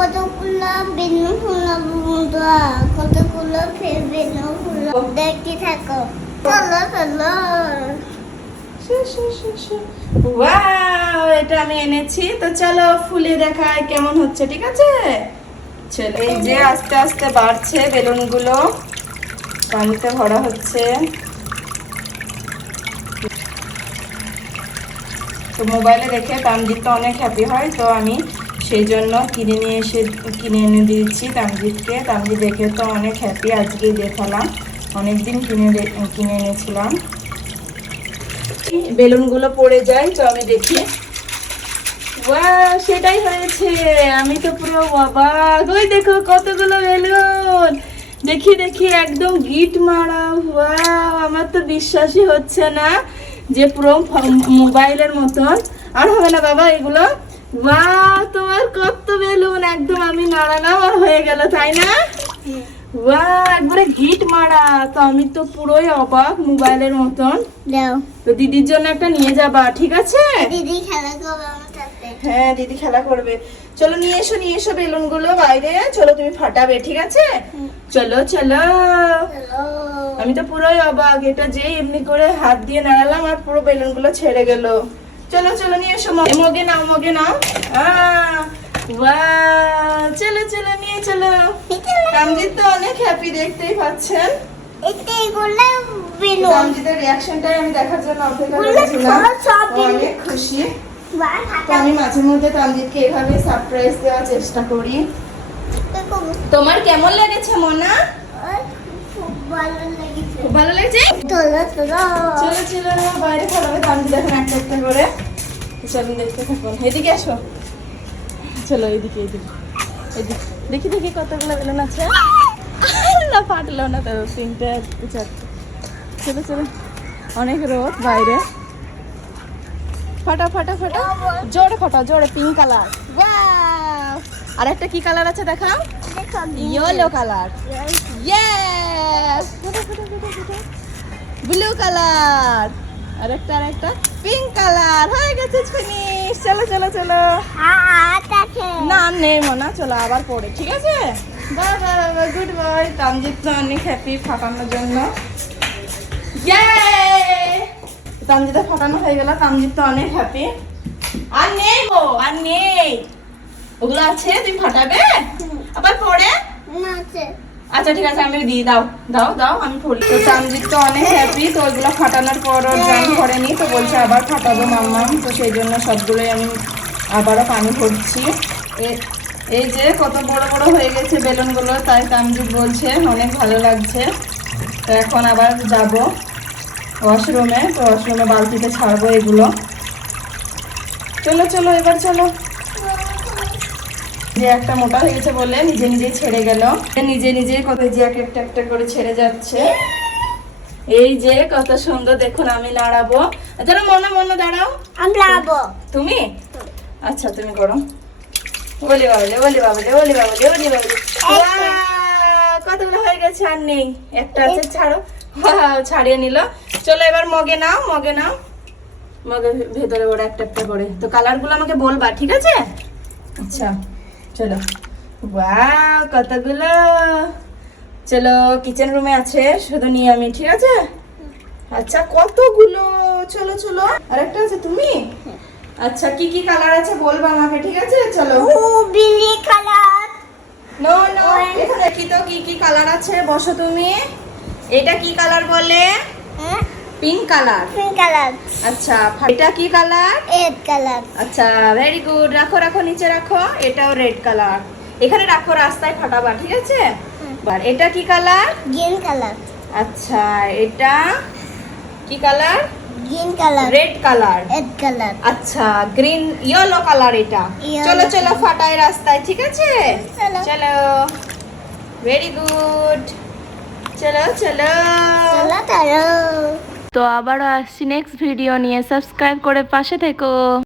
কতগুলো বেলুন ফুলাবো বন্ধুরা, কতগুলো বেলুন ফুলাবো, দেখতে থাকো। চলো চলো। ওয়াও, এটা আমি এনেছি, তো চলো ফুলে দেখায় কেমন হচ্ছে, ঠিক আছে? চলো, এই যে আস্তে আস্তে বাড়ছে বেলুনগুলো, পানিতে ভরা হচ্ছে। তো মোবাইলে দেখে তামজিৎ তো অনেক হ্যাপি হয়, তো আমি সেই জন্য কিনে এনে দিয়েছি তামজিৎকে। তামজিৎ দেখে তো অনেক হ্যাপি, আজকেই দেখালাম, অনেকদিন কিনে এনেছিলাম। বেলুনগুলো পড়ে যায়, তো আমি দেখি। ওয়াও, সেটাই হয়েছে, আমি তো পুরো অবাক। ওই দেখো কতগুলো বেলুন, দেখি দেখি একদম গিট মারা। ওয়াও, আমার তো বিশ্বাসই হচ্ছে না যে পুরো মোবাইলের মতন। আর হবে না বাবা এগুলো। ওয়াও, তোমার কত বেলুন, একদম আমি নাড়ালাম আর হয়ে গেল, তাই না? ওয়াও, একবারে গিট মারা। তো আমি তো পুরোই অবাক, মোবাইলের মতন। দাও, তো দিদির জন্য একটা নিয়ে যাবা, ঠিক আছে? দিদি খেলা করবে আমার সাথে। হ্যাঁ, দিদি খেলা করবে। চলো নিয়ে এসো বেলুনগুলো বাইরে। চলো তুমি ফাটাবে, ঠিক আছে? চলো চলো। চলো। আমি তো পুরোই অবাক, এটা যে এমনি করে হাত দিয়ে নাড়ালাম আর পুরো বেলুনগুলো ছেড়ে গেল। চলো চলো নিয়ে এসো, মগে নাও মগে নাও। ওয়াও, চলো চলো নিয়ে চলো। তামজিৎ তো অনেক হ্যাপি, দেখতেই পাচ্ছেন। এতে এগুলো বেলুন। তামজিদের রিঅ্যাকশনটাই আমি দেখার জন্য অপেক্ষা করেছিলাম। ও অনেক খুশি। তো আমি মাঝে মধ্যে তামজিৎকে এভাবে সারপ্রাইজ দেওয়ার চেষ্টা করি। তোমার কেমন লেগেছে মোনা? খুব ভালো লেগেছে। খুব ভালো লেগেছে? চলো চলো। চলো চলো, বাইরে খেলাবে তামজিৎ এখন একটা একটা করে। চলুন দেখতে থাকুন, এদিকে আসো। চলো এদিকে দেখি দেখি কতগুলো বেলুন আছে। না ফাটলো না, তো তিনটে চারটে। চলো চলো, অনেক রোদ বাইরে। ফাটা ফাটা ফাটা, জোরে ফাটা জোরে। Pink colour. ওয়াও, আর একটা কি কালার আছে দেখাও? Yellow colour. Yes, blue colour. আরেকটা পিঙ্ক কালার। হয়ে গেছে, ফিনিশ। চলো চলো চলো। না নেই মনা, চলো আবার পরে, ঠিক আছে? Bye bye, good bye. Tamjit তো অনেক হ্যাপি ফাটানোর জন্য। তামজিৎ ফাটানো হয়ে গেল, তামজিৎ তো অনেক হ্যাপি। আর নেই গো, আর নেই, ওগুলো আছে, তুমি ফাটাবে আবার পরে। আচ্ছা ঠিক আছে, আমি দিয়ে দাও দাও দাও, আমি ফুলি। তো তামজিৎ তো অনেক হ্যাপি, তো ওইগুলো ফাটানোর পর ওর জয়েন করেনি, তো বলছে আবার ফাটাবো মাম্মাম। তো সেই জন্য সবগুলোই আমি আবারও পানি ভরছি। এই যে কত বড় বড় হয়ে গেছে বেলুনগুলো, তাই তামজিৎ বলছে অনেক ভালো লাগছে। তো এখন আবার যাব ওয়াশরুমে, তো ওয়াশরুমে বালতিতে ছাড়বো এগুলো। চলো চলো এবার চলো। যে একটা মোটা হয়ে গেছে বলে নিজে নিজেই ছেড়ে গেল, নিজে নিজেই কত যে একটা একটা করে ছেড়ে যাচ্ছে। এই যে কত সুন্দর, দেখুন আমি নাড়াবো। দাঁড়াও মনে দাঁড়াও, আমি লাগাবো। তুমি? আচ্ছা তুমি করো। বলি বাবলে বলি বাবলে বলি বাবলে বলি বাবলে। কতগুলো হয়ে গেছে, আর নেই, একটা আছে, ছাড়ো। ছাড়িয়ে নিল। চলো এবার মগে নাও মগে নাও, মগের ভেতরে ওরা একটা একটা করে। তো কালারগুলো আমাকে বলবা, ঠিক আছে? আচ্ছা চলো। ওয়াও, কতগুলো। চলো কিচেন রুমে আছে, শুধু নিয়ে আমি, ঠিক আছে? আচ্ছা কতগুলো, চলো চলো। আরেকটা আছে, তুমি? আচ্ছা কি কি কালার আছে বলবা আমাকে, ঠিক আছে? চলো। Blue colour. নো নো, এখানে কি তো কি কি কালার আছে, বসো তুমি। এটা কি কালার বলে? Pink colour. Pink colour. আচ্ছা, এটা কি কালার? Red colour. আচ্ছা ভেরি গুড, রাখো রাখো নিচে রাখো। এটাও রেড কালার, এখানে রাখো, রাস্তায় ফাটাবা, ঠিক আছে? আর এটা কি কালার? Green colour. আচ্ছা এটা কি colour? Green colour. Red colour. Red colour. আচ্ছা গ্রিন, ইয়েলো কালার এটা। চলো চলো ফাটাই রাস্তায়, ঠিক আছে? চলো। চলো, ভেরি গুড। চলো চলো চলো চলো। তো আবারও আসছি নেক্সট ভিডিও নিয়ে, সাবস্ক্রাইব করে পাশে থেকো।